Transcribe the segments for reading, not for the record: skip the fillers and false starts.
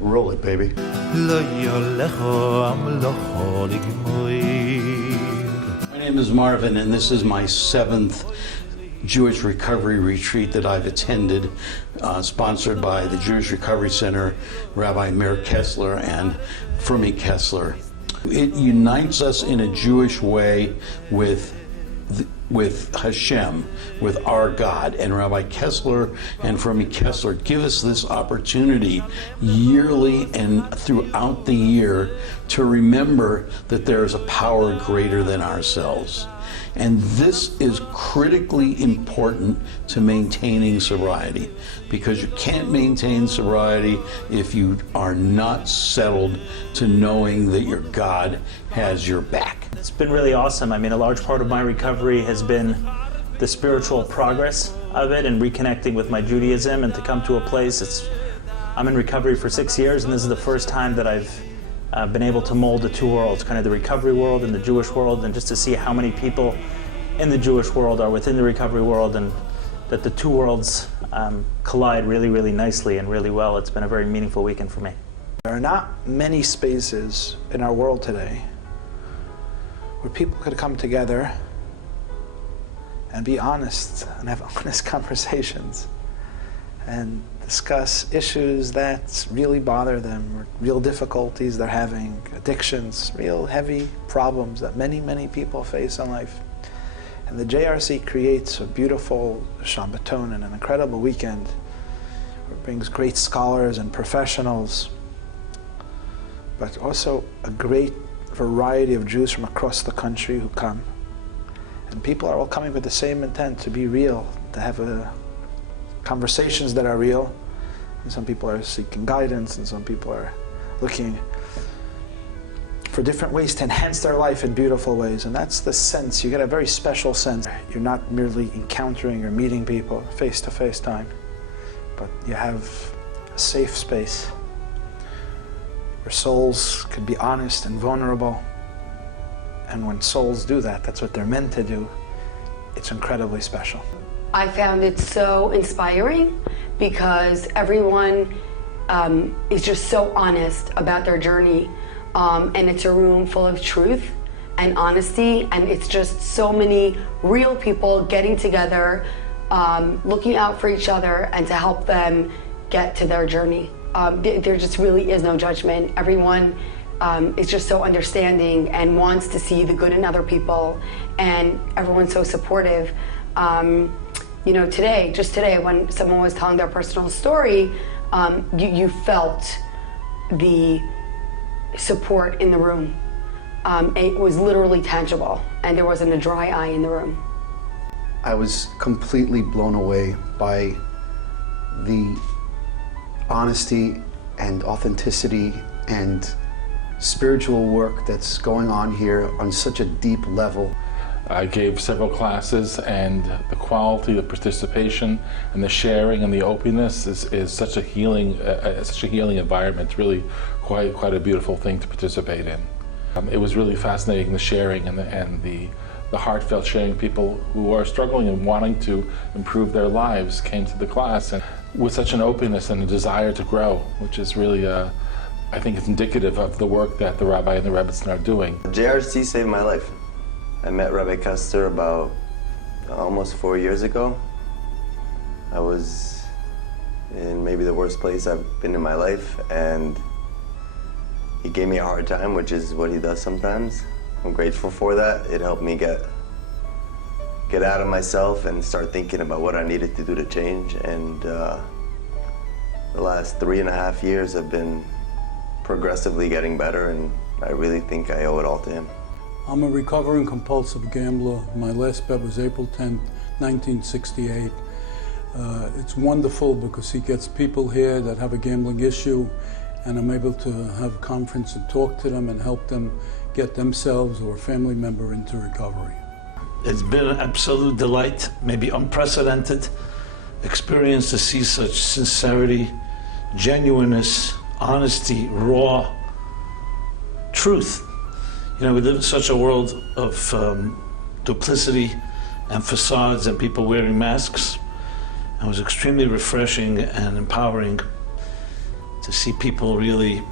Roll it, baby. My name is Marvin, and this is my 7th Jewish Recovery Retreat that I've attended, sponsored by the Jewish Recovery Center, Rabbi Meir Kessler and Fermi Kessler. It unites us in a Jewish way with Hashem, with our God, and Rabbi Kessler and Fermi Kessler give us this opportunity yearly and throughout the year to remember that there is a power greater than ourselves. And this is critically important to maintaining sobriety, because you can't maintain sobriety if you are not settled to knowing that your God has your back. It's been really awesome. I mean, a large part of my recovery has been the spiritual progress of it and reconnecting with my Judaism, and to come to a place, I'm in recovery for 6 years, and this is the first time that I've been able to mold the two worlds, kind of the recovery world and the Jewish world, and just to see how many people in the Jewish world are within the recovery world, and that the two worlds collide really, really nicely and really well. It's been a very meaningful weekend for me. There are not many spaces in our world today where people could come together and be honest and have honest conversations and discuss issues that really bother them, or real difficulties they're having, addictions, real heavy problems that many, many people face in life. And the JRC creates a beautiful Shabbaton and an incredible weekend where it brings great scholars and professionals, but also a great variety of Jews from across the country who come. And people are all coming with the same intent, to be real, to have conversations that are real. And some people are seeking guidance, and some people are looking for different ways to enhance their life in beautiful ways. And that's the sense. You get a very special sense. You're not merely encountering or meeting people face-to-face time, but you have a safe space where souls could be honest and vulnerable. And when souls do that, that's what they're meant to do. It's incredibly special. I found it so inspiring because everyone is just so honest about their journey. And it's a room full of truth and honesty, and it's just so many real people getting together, looking out for each other and to help them get to their journey. There just really is no judgment. Everyone is just so understanding and wants to see the good in other people, and everyone's so supportive. You know, just today, when someone was telling their personal story, you felt the support in the room. It was literally tangible, and there wasn't a dry eye in the room. I was completely blown away by the honesty and authenticity and spiritual work that's going on here on such a deep level. I gave several classes, and the quality of participation and the sharing and the openness is such a healing environment. Really quite a beautiful thing to participate in. It was really fascinating, the sharing and the heartfelt sharing. People who are struggling and wanting to improve their lives came to the class, and with such an openness and a desire to grow, which is really, I think it's indicative of the work that the Rabbi and the Rebbetzin are doing. JRC saved my life. I met Rabbi Kessler about almost 4 years ago. I was in maybe the worst place I've been in my life, and he gave me a hard time, which is what he does sometimes. I'm grateful for that. It helped me get out of myself and start thinking about what I needed to do to change. And the last 3.5 years have been progressively getting better, and I really think I owe it all to him. I'm a recovering compulsive gambler. My last bet was April 10th, 1968. It's wonderful because he gets people here that have a gambling issue, and I'm able to have a conference and talk to them and help them get themselves or a family member into recovery. It's been an absolute delight, maybe unprecedented experience to see such sincerity, genuineness, honesty, raw truth. You know, we live in such a world of duplicity and facades and people wearing masks. It was extremely refreshing and empowering to see people really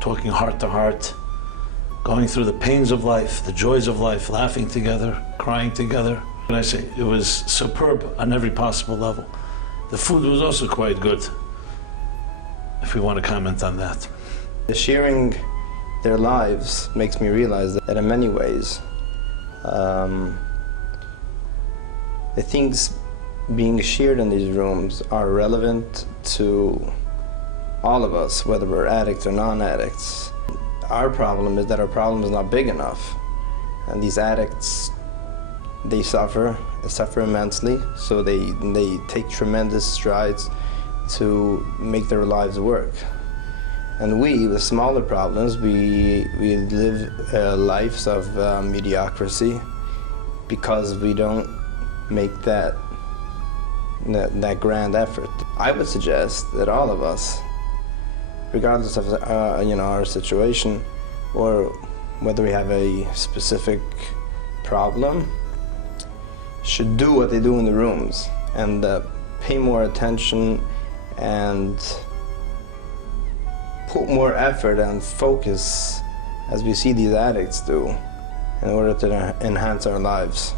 talking heart to heart, going through the pains of life, the joys of life, laughing together, crying together. And I say it was superb on every possible level. The food was also quite good, if we want to comment on that. The sharing their lives makes me realize that in many ways, the things being shared in these rooms are relevant to all of us, whether we're addicts or non-addicts. Our problem is that our problem is not big enough. And these addicts, they suffer immensely, so they take tremendous strides to make their lives work. And we, with smaller problems, we live lives of mediocrity because we don't make that that grand effort. I would suggest that all of us, regardless of our situation or whether we have a specific problem, should do what they do in the rooms and pay more attention and put more effort and focus as we see these addicts do in order to enhance our lives.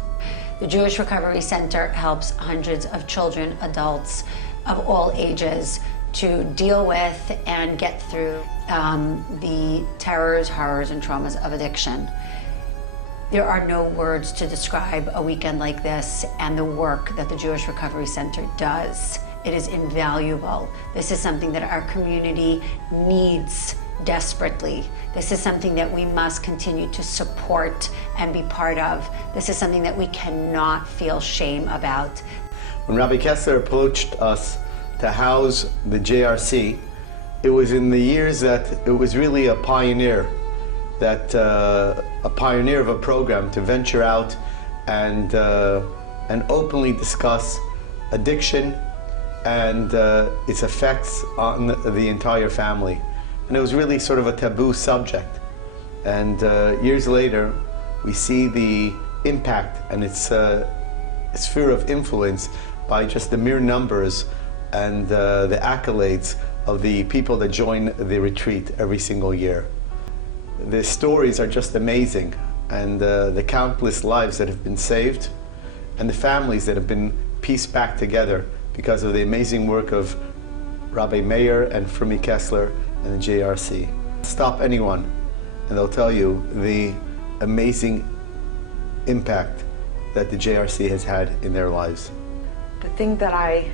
The Jewish Recovery Center helps hundreds of children, adults of all ages to deal with and get through the terrors, horrors, and traumas of addiction. There are no words to describe a weekend like this and the work that the Jewish Recovery Center does. It is invaluable. This is something that our community needs desperately. This is something that we must continue to support and be part of. This is something that we cannot feel shame about. When Rabbi Kessler approached us to house the JRC, it was in the years that it was really a pioneer of a program to venture out and openly discuss addiction and its effects on the entire family. And it was really sort of a taboo subject. And years later, we see the impact and its sphere of influence by just the mere numbers and the accolades of the people that join the retreat every single year. The stories are just amazing, and the countless lives that have been saved and the families that have been pieced back together because of the amazing work of Rabbi Meir and Fermi Kessler and the JRC. Stop anyone and they'll tell you the amazing impact that the JRC has had in their lives. The thing that I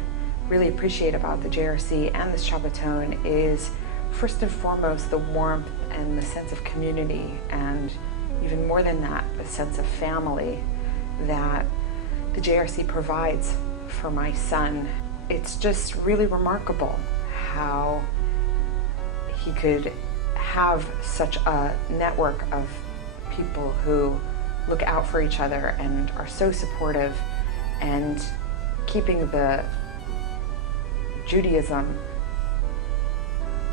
really appreciate about the JRC and this Shabbaton is first and foremost the warmth and the sense of community, and even more than that, the sense of family that the JRC provides for my son. It's just really remarkable how he could have such a network of people who look out for each other and are so supportive, and keeping the Judaism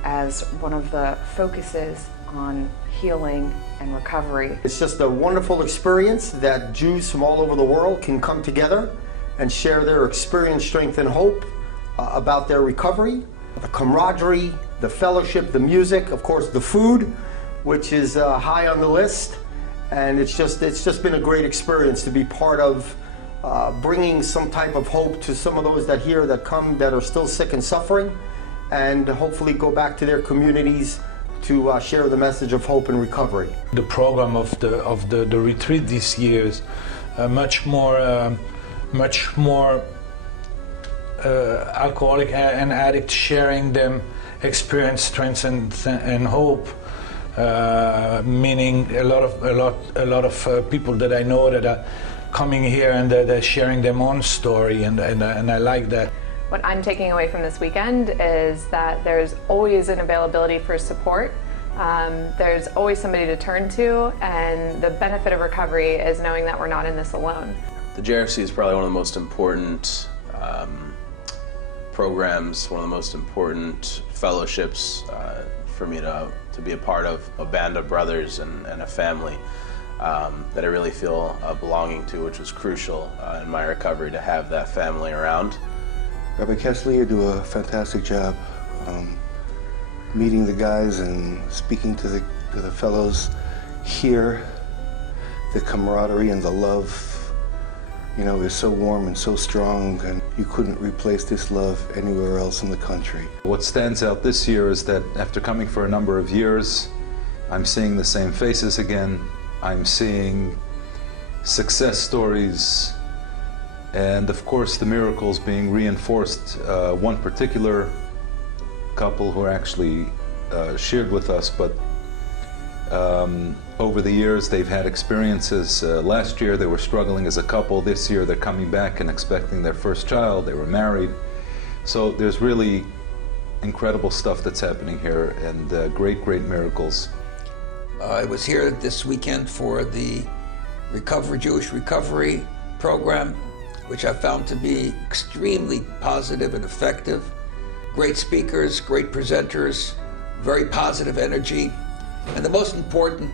as one of the focuses on healing and recovery. It's just a wonderful experience that Jews from all over the world can come together and share their experience, strength, and hope about their recovery. The camaraderie, the fellowship, the music, of course the food, which is high on the list. And it's just been a great experience to be part of bringing some type of hope to some of those that come that are still sick and suffering, and hopefully go back to their communities to share the message of hope and recovery. The program of the retreat this year is much more alcoholic and addicts sharing them experience, strength, and hope. Meaning a lot of people that I know that are coming here and they're sharing their own story, and I like that. What I'm taking away from this weekend is that there's always an availability for support. There's always somebody to turn to, and the benefit of recovery is knowing that we're not in this alone. The JRC is probably one of the most important programs, one of the most important fellowships for me to be a part of, a band of brothers and a family that I really feel belonging to, which was crucial in my recovery to have that family around. Rabbi Kessler, you do a fantastic job. meeting the guys and speaking to the fellows here, the camaraderie and the love, you know, is so warm and so strong, and you couldn't replace this love anywhere else in the country. What stands out this year is that after coming for a number of years, I'm seeing the same faces again. I'm seeing success stories, and of course the miracles being reinforced. One particular couple who actually shared with us, but over the years they've had experiences. Last year they were struggling as a couple. This year they're coming back and expecting their first child. They were married. So there's really incredible stuff that's happening here, and great miracles. I was here this weekend for the Jewish Recovery program, which I found to be extremely positive and effective. Great speakers, great presenters, very positive energy. And the most important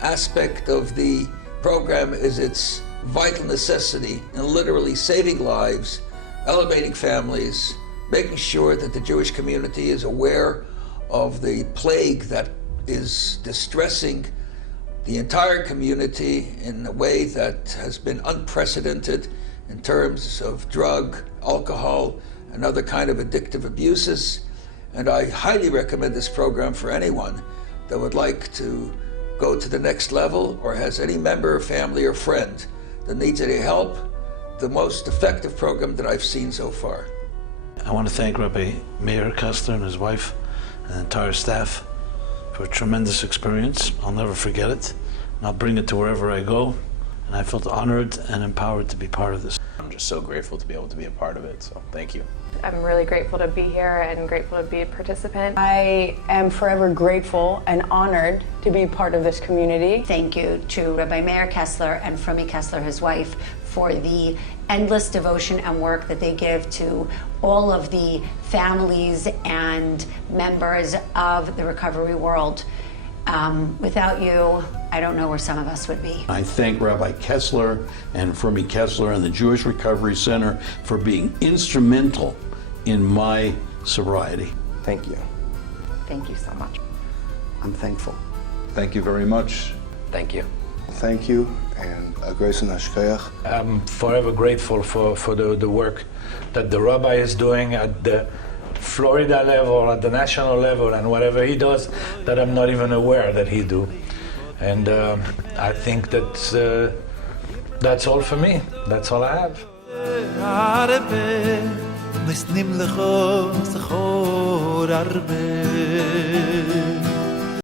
aspect of the program is its vital necessity in literally saving lives, elevating families, making sure that the Jewish community is aware of the plague that is distressing the entire community in a way that has been unprecedented in terms of drug, alcohol, and other kind of addictive abuses. And I highly recommend this program for anyone that would like to go to the next level or has any member, family, or friend that needs any help. The most effective program that I've seen so far. I want to thank Rabbi Meir Kessler and his wife and the entire staff for a tremendous experience. I'll never forget it, and I'll bring it to wherever I go. And I felt honored and empowered to be part of this. I'm just so grateful to be able to be a part of it, so thank you. I'm really grateful to be here and grateful to be a participant. I am forever grateful and honored to be part of this community. Thank you to Rabbi Meir Kessler and Frumi Kessler, his wife, for the endless devotion and work that they give to all of the families and members of the recovery world. Without you, I don't know where some of us would be. I thank Rabbi Kessler and Frumi Kessler and the Jewish Recovery Center for being instrumental in my sobriety. Thank you. Thank you so much. I'm thankful. Thank you very much. Thank you. Thank you, and a grace and hashkayach. I'm forever grateful for the work that the rabbi is doing at the Florida level, at the national level, and whatever he does that I'm not even aware that he do. And I think that's all for me. That's all I have.